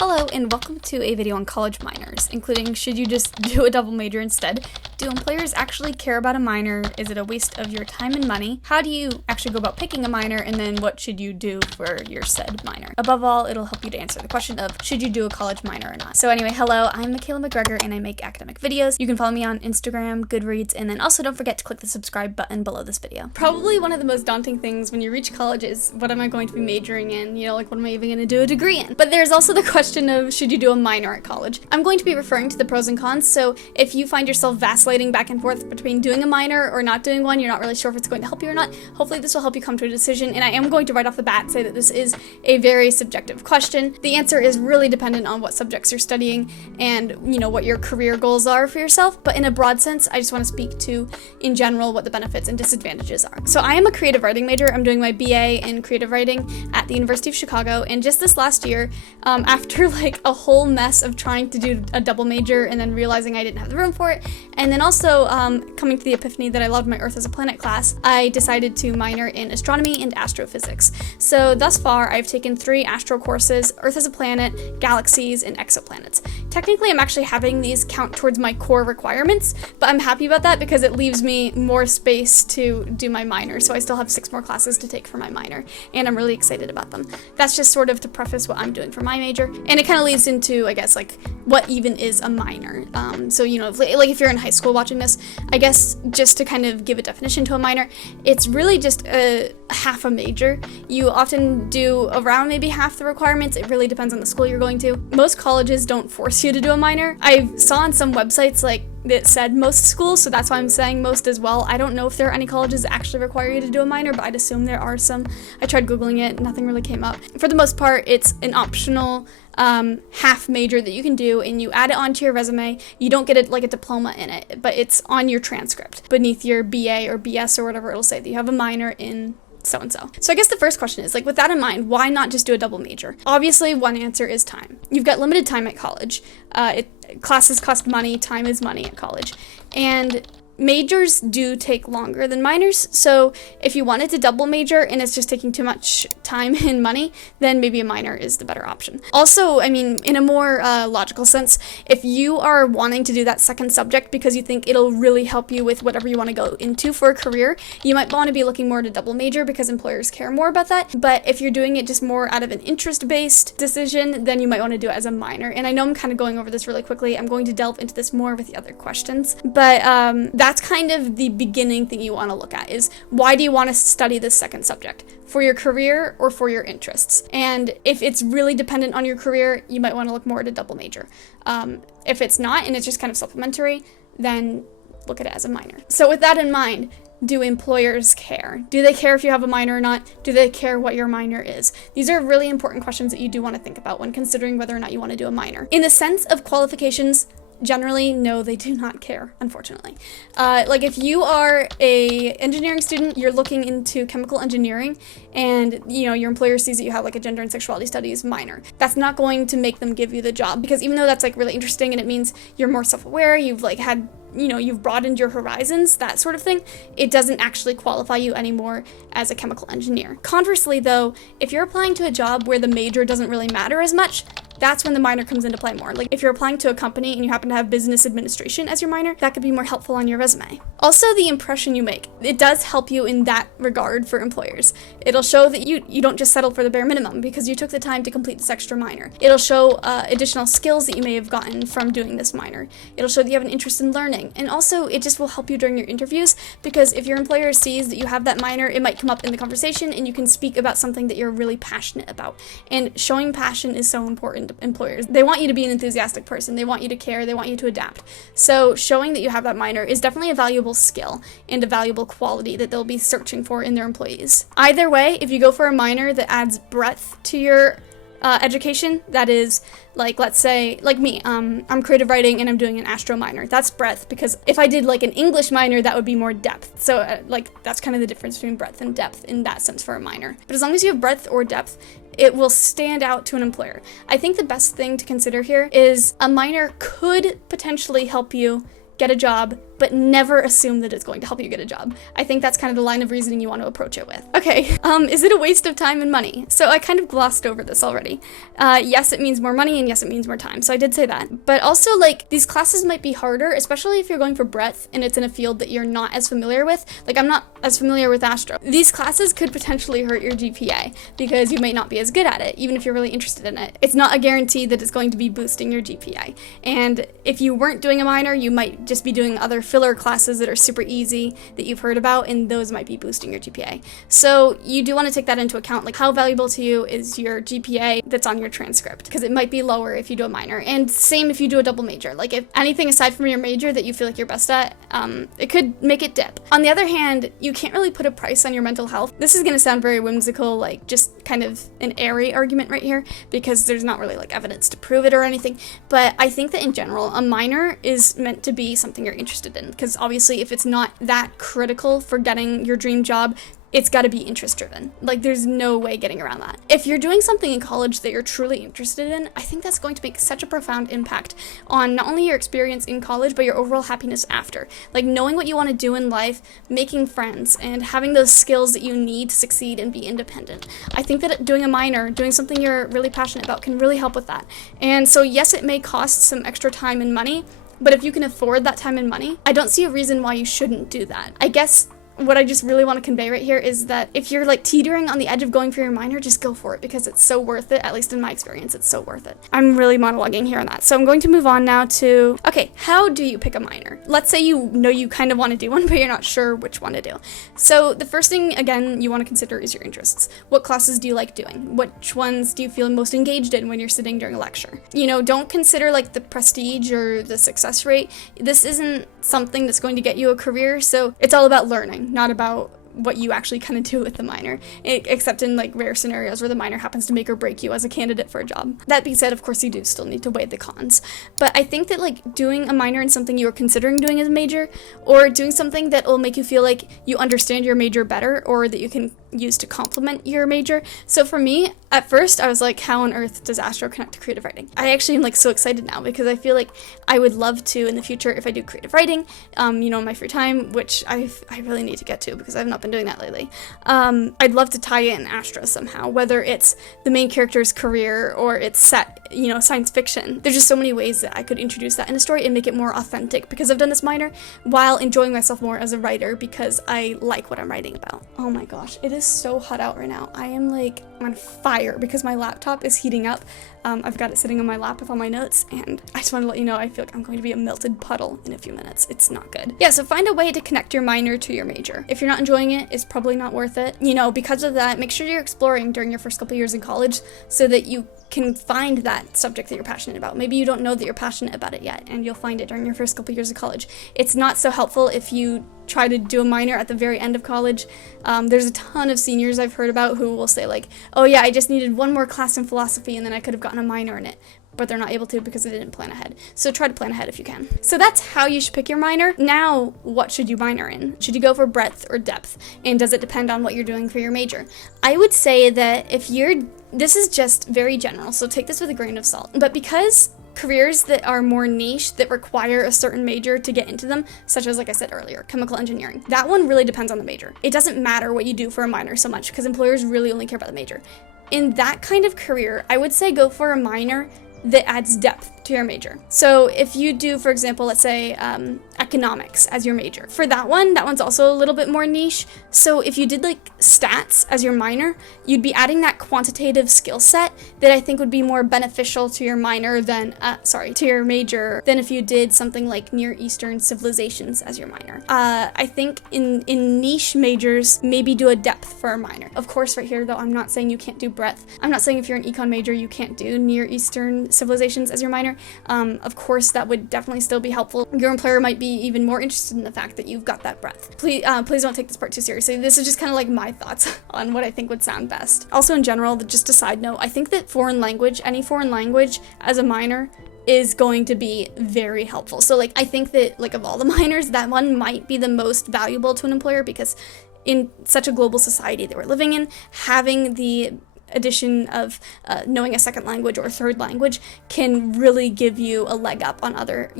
Hello and welcome to a video on college minors, including should you just do a double major instead? Do employers actually care about a minor? Is it a waste of your time and money? How do you actually go about picking a minor, and then what should you do for your said minor? Above all, it'll help you to answer the question of should you do a college minor or not. So anyway, hello, I'm Michaela McGregor and I make academic videos. You can follow me on Instagram, Goodreads, and then also don't forget to click the subscribe button below this video. Probably one of the most daunting things when you reach college is what am I going to be majoring in? You know, like what am I even going to do a degree in? But there's also the question of should you do a minor at college? I'm going to be referring to the pros and cons, so if you find yourself vacillating back and forth between doing a minor or not doing one, you're not really sure if it's going to help you or not, hopefully this will help you come to a decision. And I am going to right off the bat say that this is a very subjective question. The answer is really dependent on what subjects you're studying and, you know, what your career goals are for yourself, but in a broad sense, I just want to speak to, in general, what the benefits and disadvantages are. So I am a creative writing major. I'm doing my BA in creative writing at the University of Chicago, and just this last year, after like a whole mess of trying to do a double major and then realizing I didn't have the room for it, and then also coming to the epiphany that I loved my Earth as a Planet class, I decided to minor in astronomy and astrophysics. So thus far, I've taken 3 astro courses: Earth as a Planet, galaxies, and exoplanets. Technically, I'm actually having these count towards my core requirements, but I'm happy about that because it leaves me more space to do my minor, so I still have 6 more classes to take for my minor, and I'm really excited about them. That's just sort of to preface what I'm doing for my major, and it kind of leads into, I guess, like, what even is a minor. So, you know, if you're in high school watching this, I guess just to kind of give a definition to a minor, it's really just half a major. You often do around maybe half the requirements. It really depends on the school you're going to. Most colleges don't force you to do a minor. I saw on some websites, like, that said most schools, so that's why I'm saying most as well. I don't know if there are any colleges that actually require you to do a minor, but I'd assume there are some. I tried Googling it, nothing really came up. For the most part, it's an optional half major that you can do, and you add it onto your resume. You don't get it like a diploma in it, but it's on your transcript. Beneath your BA or BS or whatever, it'll say that you have a minor in so-and-so. So I guess the first question is, like, with that in mind, why not just do a double major? Obviously, one answer is time. You've got limited time at college. Classes cost money, time is money at college. And majors do take longer than minors, so if you wanted to double major and it's just taking too much time and money, then maybe a minor is the better option. Also, I mean, in a more logical sense, if you are wanting to do that second subject because you think it'll really help you with whatever you want to go into for a career, you might want to be looking more to double major because employers care more about that. But if you're doing it just more out of an interest-based decision, then you might want to do it as a minor. And I know I'm kind of going over this really quickly. I'm going to delve into this more with the other questions, but that's kind of the beginning thing you want to look at is why do you want to study this second subject? For your career or for your interests? And if it's really dependent on your career, you might want to look more at a double major. If it's not and it's just kind of supplementary, then look at it as a minor. So with that in mind, do employers care? Do they care if you have a minor or not? Do they care what your minor is? These are really important questions that you do want to think about when considering whether or not you want to do a minor. In the sense of qualifications, generally, no, they do not care, unfortunately. Like if you are a engineering student, you're looking into chemical engineering, and you know your employer sees that you have like a gender and sexuality studies minor. That's not going to make them give you the job, because even though that's like really interesting and it means you're more self-aware, you've like had, you know, you've broadened your horizons, that sort of thing, it doesn't actually qualify you anymore as a chemical engineer. Conversely though, if you're applying to a job where the major doesn't really matter as much, that's when the minor comes into play more. Like if you're applying to a company and you happen to have business administration as your minor, that could be more helpful on your resume. Also, the impression you make, it does help you in that regard for employers. It'll show that you don't just settle for the bare minimum because you took the time to complete this extra minor. It'll show additional skills that you may have gotten from doing this minor. It'll show that you have an interest in learning. And also, it just will help you during your interviews, because if your employer sees that you have that minor, it might come up in the conversation and you can speak about something that you're really passionate about. And showing passion is so important to employers. They want you to be an enthusiastic person. They want you to care. They want you to adapt. So showing that you have that minor is definitely a valuable skill and a valuable quality that they'll be searching for in their employees. Either way, if you go for a minor that adds breadth to your education, that is, like, let's say, like me, I'm creative writing and I'm doing an astro minor. That's breadth, because if I did like an English minor, that would be more depth. So like that's kind of the difference between breadth and depth in that sense for a minor. But as long as you have breadth or depth, it will stand out to an employer. I think the best thing to consider here is a minor could potentially help you get a job but never assume that it's going to help you get a job. I think that's kind of the line of reasoning you want to approach it with. Okay, is it a waste of time and money? So I kind of glossed over this already. Yes, it means more money, and yes, it means more time. So I did say that. But also, like, these classes might be harder, especially if you're going for breadth and it's in a field that you're not as familiar with. Like, I'm not as familiar with Astro. These classes could potentially hurt your GPA because you might not be as good at it, even if you're really interested in it. It's not a guarantee that it's going to be boosting your GPA. And if you weren't doing a minor, you might just be doing other filler classes that are super easy that you've heard about, and those might be boosting your GPA. So you do want to take that into account, like how valuable to you is your GPA that's on your transcript, because it might be lower if you do a minor, and same if you do a double major. Like, if anything aside from your major that you feel like you're best at, it could make it dip. On the other hand, you can't really put a price on your mental health. This is going to sound very whimsical, like just kind of an airy argument right here, because there's not really like evidence to prove it or anything, but I think that in general, a minor is meant to be something you're interested in, because obviously if it's not that critical for getting your dream job, it's got to be interest driven. Like, there's no way getting around that. If you're doing something in college that you're truly interested in, I think that's going to make such a profound impact on not only your experience in college, but your overall happiness after. Like, knowing what you want to do in life, making friends, and having those skills that you need to succeed and be independent. I think that doing a minor, doing something you're really passionate about, can really help with that. And so yes, it may cost some extra time and money, but if you can afford that time and money, I don't see a reason why you shouldn't do that. I guess what I just really want to convey right here is that if you're like teetering on the edge of going for your minor, just go for it, because it's so worth it. At least in my experience, it's so worth it. I'm really monologuing here on that. So I'm going to move on now to, okay, how do you pick a minor? Let's say you know you kind of want to do one, but you're not sure which one to do. So the first thing, again, you want to consider is your interests. What classes do you like doing? Which ones do you feel most engaged in when you're sitting during a lecture? You know, don't consider like the prestige or the success rate. This isn't something that's going to get you a career, so it's all about learning, not about what you actually kind of do with the minor, except in like rare scenarios where the minor happens to make or break you as a candidate for a job. That being said, of course, you do still need to weigh the cons, but I think that like doing a minor in something you are considering doing as a major, or doing something that will make you feel like you understand your major better, or that you can use to complement your major. So for me, at first, I was like, how on earth does Astro connect to creative writing? I actually am like so excited now, because I feel like I would love to in the future, if I do creative writing, you know, in my free time, which I really need to get to because I've not been doing that lately. I'd love to tie in Astro somehow, whether it's the main character's career or it's set, you know, science fiction. There's just so many ways that I could introduce that in a story and make it more authentic, because I've done this minor while enjoying myself more as a writer, because I like what I'm writing about. Oh my gosh, it is so hot out right now. I am like on fire because my laptop is heating up. I've got it sitting on my lap with all my notes, and I just want to let you know I feel like I'm going to be a melted puddle in a few minutes. It's not good. Yeah, so find a way to connect your minor to your major. If you're not enjoying it, it's probably not worth it. You know, because of that, make sure you're exploring during your first couple years in college so that you can find that subject that you're passionate about. Maybe you don't know that you're passionate about it yet, and you'll find it during your first couple years of college. It's not so helpful if you try to do a minor at the very end of college. There's a ton of seniors I've heard about who will say like, oh yeah, I just needed one more class in philosophy and then I could have gotten a minor in it, but they're not able to because they didn't plan ahead. So try to plan ahead if you can. So that's how you should pick your minor. Now, what should you minor in? Should you go for breadth or depth? And does it depend on what you're doing for your major? I would say that this is just very general, so take this with a grain of salt. But because careers that are more niche, that require a certain major to get into them, such as, like I said earlier, chemical engineering, that one really depends on the major. It doesn't matter what you do for a minor so much, because employers really only care about the major. In that kind of career, I would say go for a minor that adds depth to your major. So if you do, for example, let's say economics as your major, for that one's also a little bit more niche. So if you did like stats as your minor, you'd be adding that quantitative skill set that I think would be more beneficial to your minor than, to your major than if you did something like Near Eastern civilizations as your minor. I think in niche majors, maybe do a depth for a minor. Of course, right here though, I'm not saying you can't do breadth. I'm not saying if you're an econ major, you can't do Near Eastern civilizations as your minor. Of course, that would definitely still be helpful. Your employer might be even more interested in the fact that you've got that breadth. Please don't take this part too seriously. This is just kind of like my thoughts on what I think would sound best. Also, in general, just a side note, I think that any foreign language as a minor is going to be very helpful. So like, I think that like of all the minors, that one might be the most valuable to an employer, because in such a global society that we're living in, having the addition of knowing a second language or a third language can really give you a leg up on other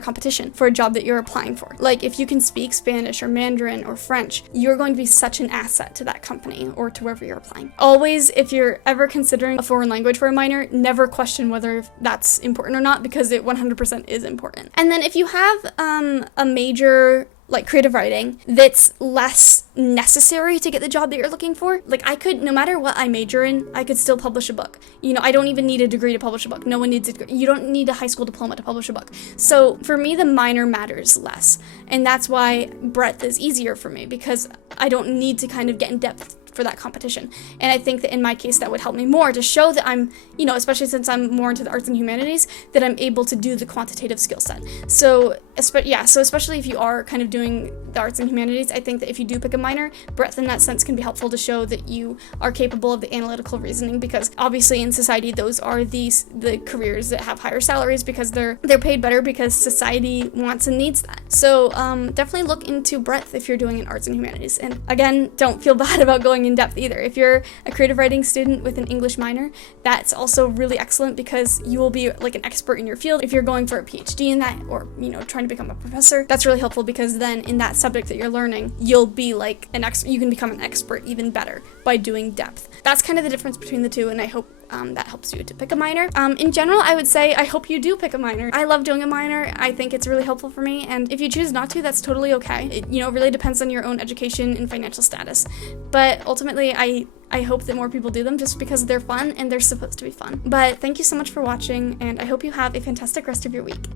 competition for a job that you're applying for. Like if you can speak Spanish or Mandarin or French, you're going to be such an asset to that company or to wherever you're applying. Always, if you're ever considering a foreign language for a minor, never question whether that's important or not, because it 100% is important. And then if you have a major like creative writing that's less necessary to get the job that you're looking for, like I could, no matter what I major in, I could still publish a book. I don't even need a degree to publish a book. No one needs a degree. You don't need a high school diploma to publish a book. So for me, the minor matters less. And that's why breadth is easier for me, because I don't need to kind of get in depth for that competition. And I think that in my case that would help me more to show that I'm, especially since I'm more into the arts and humanities, that I'm able to do the quantitative skill set. So especially if you are kind of doing the arts and humanities, I think that if you do pick a minor, breadth in that sense can be helpful to show that you are capable of the analytical reasoning, because obviously in society those are the careers that have higher salaries, because they're paid better, because society wants and needs that. So definitely look into breadth if you're doing an arts and humanities. And again, don't feel bad about going in depth either. If you're a creative writing student with an English minor, that's also really excellent, because you will be like an expert in your field. If you're going for a PhD in that, or trying to become a professor, that's really helpful, because then in that subject that you're learning, you'll be like you can become an expert even better by doing depth. That's kind of the difference between the two, and I hope that helps you to pick a minor. In general, I would say I hope you do pick a minor. I love doing a minor. I think it's really helpful for me, and if you choose not to, that's totally okay. It really depends on your own education and financial status. But ultimately, I hope that more people do them, just because they're fun and they're supposed to be fun. But thank you so much for watching, and I hope you have a fantastic rest of your week.